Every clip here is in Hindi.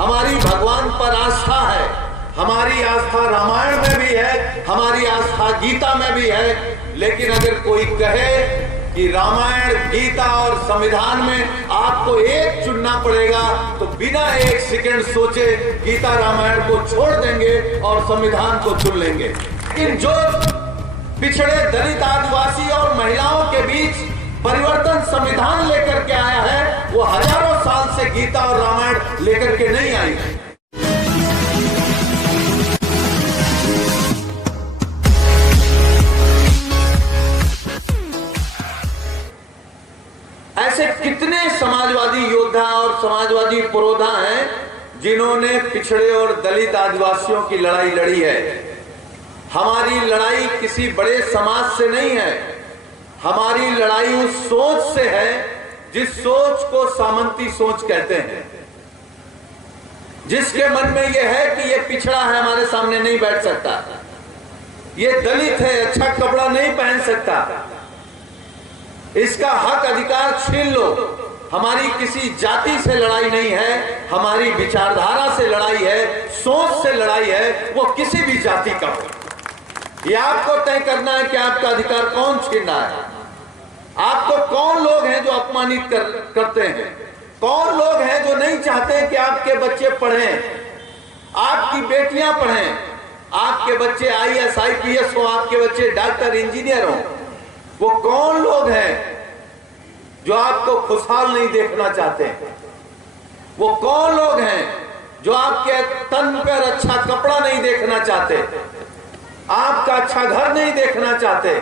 हमारी भगवान पर आस्था है, हमारी आस्था रामायण में भी है, हमारी आस्था गीता में भी है। लेकिन अगर कोई कहे कि रामायण, गीता और संविधान में आपको एक चुनना पड़ेगा, तो बिना एक सेकंड सोचे गीता रामायण को छोड़ देंगे और संविधान को चुन लेंगे। लेकिन जो पिछड़े दलित, आदिवासी और महिलाओं के बीच परिवर्तन संविधान लेकर के आया है, वो हजारों साल से गीता और रामायण लेकर के नहीं आई है। ऐसे कितने समाजवादी योद्धा और समाजवादी पुरोधा हैं जिन्होंने पिछड़े और दलित आदिवासियों की लड़ाई लड़ी है। हमारी लड़ाई किसी बड़े समाज से नहीं है, हमारी लड़ाई उस सोच से है जिस सोच को सामंती सोच कहते हैं, जिसके मन में यह है कि यह पिछड़ा है, हमारे सामने नहीं बैठ सकता, ये दलित है, अच्छा कपड़ा नहीं पहन सकता, इसका हक अधिकार छीन लो। हमारी किसी जाति से लड़ाई नहीं है, हमारी विचारधारा से लड़ाई है, सोच से लड़ाई है, वो किसी भी जाति का हो। ये आपको तय करना है कि आपका अधिकार कौन छीन रहा है। आपको कौन लोग हैं जो अपमानित करते हैं, कौन लोग हैं जो नहीं चाहते कि आपके बच्चे पढ़ें, आपकी बेटियां पढ़ें, आपके बच्चे IAS IPS हो, आपके बच्चे डॉक्टर, इंजीनियर हो। वो कौन लोग हैं जो आपको खुशहाल नहीं देखना चाहते? वो कौन लोग हैं जो आपके तन पर अच्छा कपड़ा नहीं देखना चाहते, आपका अच्छा घर नहीं देखना चाहते?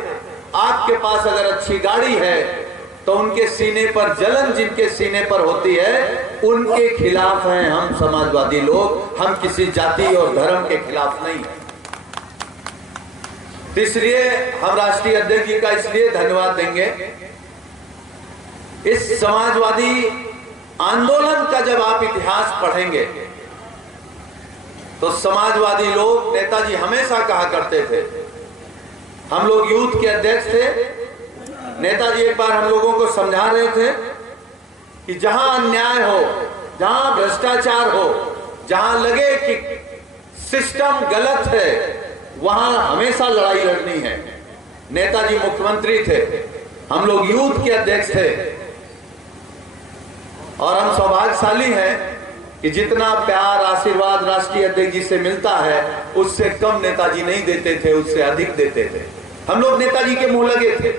आपके पास अगर अच्छी गाड़ी है तो उनके सीने पर जलन जिनके सीने पर होती है, उनके खिलाफ हैं हम समाजवादी लोग। हम किसी जाति और धर्म के खिलाफ नहीं है। इसलिए हम राष्ट्रीय अध्यक्ष जी का इसलिए धन्यवाद देंगे। इस समाजवादी आंदोलन का जब आप इतिहास पढ़ेंगे तो समाजवादी लोग, नेताजी हमेशा कहा करते थे, हम लोग यूथ के अध्यक्ष थे, नेताजी एक बार हम लोगों को समझा रहे थे कि जहां अन्याय हो, जहां भ्रष्टाचार हो, जहां लगे कि सिस्टम गलत है, वहां हमेशा लड़ाई लड़नी है। नेताजी मुख्यमंत्री थे, हम लोग यूथ के अध्यक्ष थे, और हम सौभाग्यशाली हैं कि जितना प्यार, आशीर्वाद राष्ट्रीय अध्यक्ष जी से मिलता है, उससे कम नेताजी नहीं देते थे, उससे अधिक देते थे। हम लोग नेताजी के मुंह लगे थे।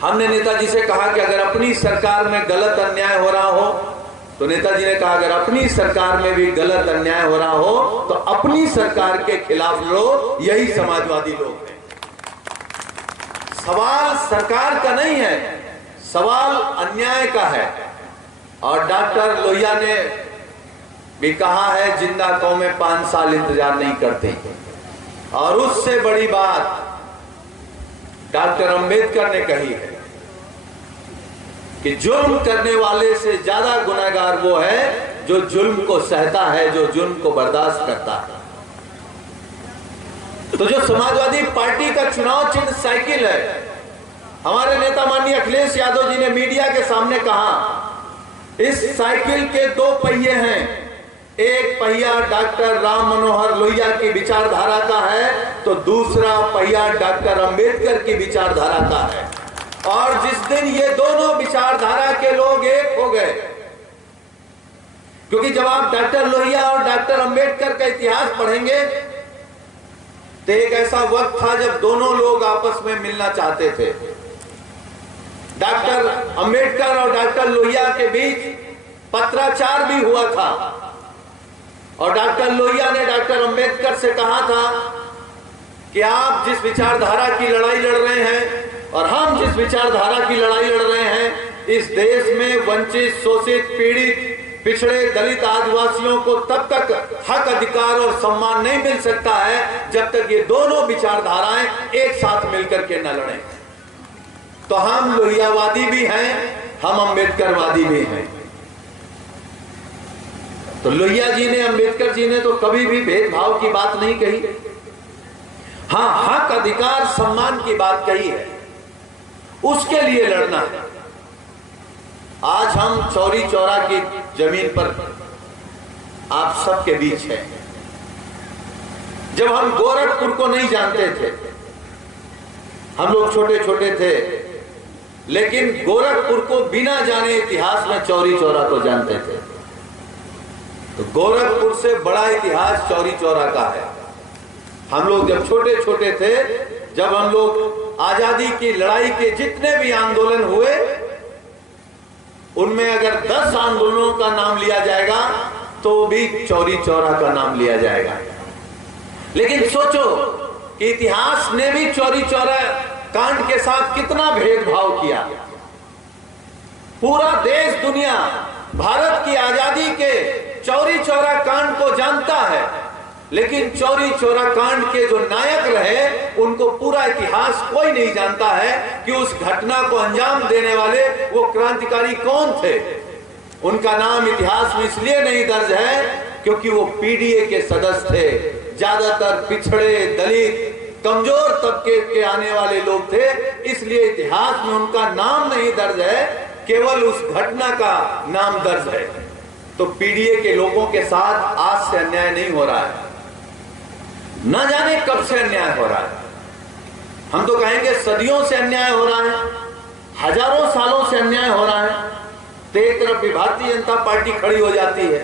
हमने नेताजी से कहा कि अगर अपनी सरकार में गलत अन्याय हो रहा हो, तो नेताजी ने कहा अगर अपनी सरकार में भी गलत अन्याय हो रहा हो तो अपनी सरकार के खिलाफ लड़ो, यही समाजवादी लोग हैं। सवाल सरकार का नहीं है, सवाल अन्याय का है। और डॉक्टर लोहिया ने भी कहा है, जिंदा कौमें 5 साल इंतजार नहीं करती। और उससे बड़ी बात डॉक्टर अंबेडकर ने कही है कि जुल्म करने वाले से ज्यादा गुनहगार वो है जो जुल्म को सहता है, जो जुल्म को बर्दाश्त करता है। तो जो समाजवादी पार्टी का चुनाव चिन्ह साइकिल है, हमारे नेता माननीय अखिलेश यादव जी ने मीडिया के सामने कहा, इस साइकिल के 2 पहिए हैं, एक पहिया डॉक्टर राम मनोहर लोहिया की विचारधारा का है, तो दूसरा पहिया डॉक्टर अंबेडकर की विचारधारा का है। और जिस दिन ये दोनों विचारधारा के लोग एक हो गए, क्योंकि जब आप डॉक्टर लोहिया और डॉक्टर अंबेडकर का इतिहास पढ़ेंगे तो एक ऐसा वक्त था जब दोनों लोग आपस में मिलना चाहते थे। डॉक्टर अंबेडकर और डॉक्टर लोहिया के बीच पत्राचार भी हुआ था, और डॉक्टर लोहिया ने डॉक्टर अंबेडकर से कहा था कि आप जिस विचारधारा की लड़ाई लड़ रहे हैं और हम जिस विचारधारा की लड़ाई लड़ रहे हैं, इस देश में वंचित, शोषित, पीड़ित, पिछड़े, दलित, आदिवासियों को तब तक हक, अधिकार और सम्मान नहीं मिल सकता है जब तक ये दोनों विचारधाराएं एक साथ मिलकर के न लड़ें। तो हम लोहियावादी भी हैं, हम अंबेडकरवादी भी हैं। तो लोहिया जी ने, अंबेडकर जी ने तो कभी भी भेदभाव की बात नहीं कही, हाँ हक, अधिकार, सम्मान की बात कही है, उसके लिए लड़ना है। आज हम चौरी चौरा की जमीन पर आप सबके बीच है। जब हम गोरखपुर को नहीं जानते थे, हम लोग छोटे छोटे थे, लेकिन गोरखपुर को बिना जाने इतिहास में चौरी चौरा को जानते थे। तो गोरखपुर से बड़ा इतिहास चौरी चौरा का है। हम लोग जब छोटे छोटे थे, जब हम लोग आजादी की लड़ाई के जितने भी आंदोलन हुए, उनमें अगर 10 आंदोलनों का नाम लिया जाएगा तो भी चौरी चौरा का नाम लिया जाएगा। लेकिन सोचो कि इतिहास ने भी चौरी चौरा कांड के साथ कितना भेदभाव किया। पूरा देश दुनिया भारत की आजादी के चौरी चौरा कांड को जानता है, लेकिन चौरी चौरा कांड के जो नायक रहे उनको पूरा इतिहास कोई नहीं जानता है कि उस घटना को अंजाम देने वाले वो क्रांतिकारी कौन थे। उनका नाम इतिहास में इसलिए नहीं दर्ज है क्योंकि वो पीडीए के सदस्य थे। ज्यादातर पिछड़े, दलित, कमजोर तबके के आने वाले लोग थे, इसलिए इतिहास में उनका नाम नहीं दर्ज है, केवल उस घटना का नाम दर्ज है। तो पीडीए के लोगों के साथ आज से अन्याय नहीं हो रहा है, न जाने कब से अन्याय हो रहा है। हम तो कहेंगे सदियों से अन्याय हो रहा है, हजारों सालों से अन्याय हो रहा है। तो एक तरफ भी भारतीय जनता पार्टी खड़ी हो जाती है,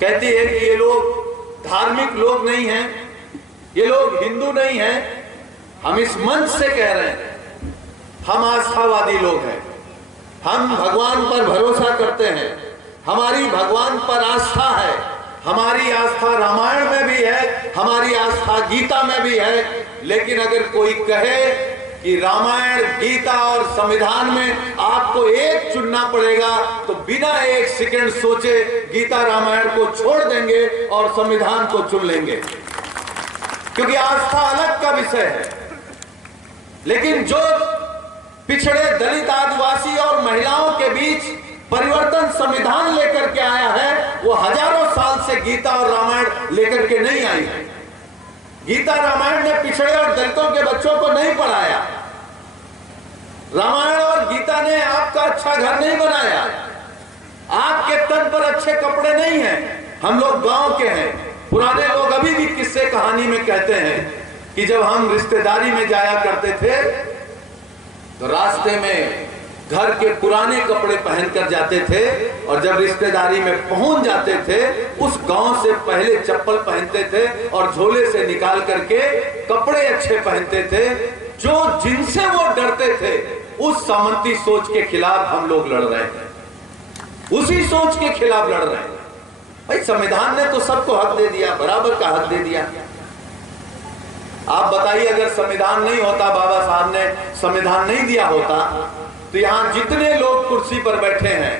कहती है कि ये लोग धार्मिक लोग नहीं हैं, ये लोग हिंदू नहीं हैं। हम इस मंच से कह रहे हैं, हम आस्थावादी लोग हैं, हम भगवान पर भरोसा करते हैं, हमारी भगवान पर आस्था है, हमारी आस्था रामायण में भी है, हमारी आस्था गीता में भी है। लेकिन अगर कोई कहे कि रामायण, गीता और संविधान में आपको एक चुनना पड़ेगा, तो बिना एक सेकंड सोचे गीता रामायण को छोड़ देंगे और संविधान को चुन लेंगे, क्योंकि आस्था अलग का विषय है। लेकिन जो पिछड़े, दलित, आदिवासी और महिलाओं के बीच परिवर्तन संविधान लेकर के आया है, वो हजारों साल से गीता और रामायण लेकर के नहीं आई है। गीता रामायण ने पिछड़े और दलितों के बच्चों को नहीं पढ़ाया। रामायण और गीता ने आपका अच्छा घर नहीं बनाया, आपके तन पर अच्छे कपड़े नहीं हैं। हम लोग गांव के हैं, पुराने लोग अभी भी किस्से कहानी में कहते हैं कि जब हम रिश्तेदारी में जाया करते थे तो रास्ते में घर के पुराने कपड़े पहनकर जाते थे, और जब रिश्तेदारी में पहुंच जाते थे उस गांव से पहले चप्पल पहनते थे और झोले से निकाल करके कपड़े अच्छे पहनते थे। जो जिनसे वो डरते थे, उस सामंती सोच के खिलाफ हम लोग लड़ रहे हैं, उसी सोच के खिलाफ लड़ रहे हैं। भाई संविधान ने तो सबको हक दे दिया, बराबर का हक दे दिया। आप बताइए, अगर संविधान नहीं होता, बाबा साहब ने संविधान नहीं दिया होता, तो यहां जितने लोग कुर्सी पर बैठे हैं,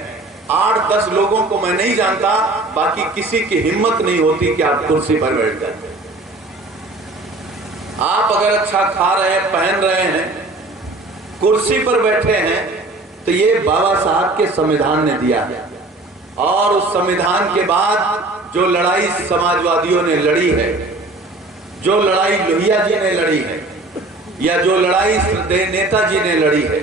8-10 लोगों को मैं नहीं जानता, बाकी किसी की हिम्मत नहीं होती कि आप कुर्सी पर बैठ जाते। आप अगर अच्छा खा रहे हैं, पहन रहे हैं, कुर्सी पर बैठे हैं, तो ये बाबा साहब के संविधान ने दिया है। और उस संविधान के बाद जो लड़ाई समाजवादियों ने लड़ी है, जो लड़ाई लोहिया जी ने लड़ी है, या जो लड़ाई नेताजी ने लड़ी है,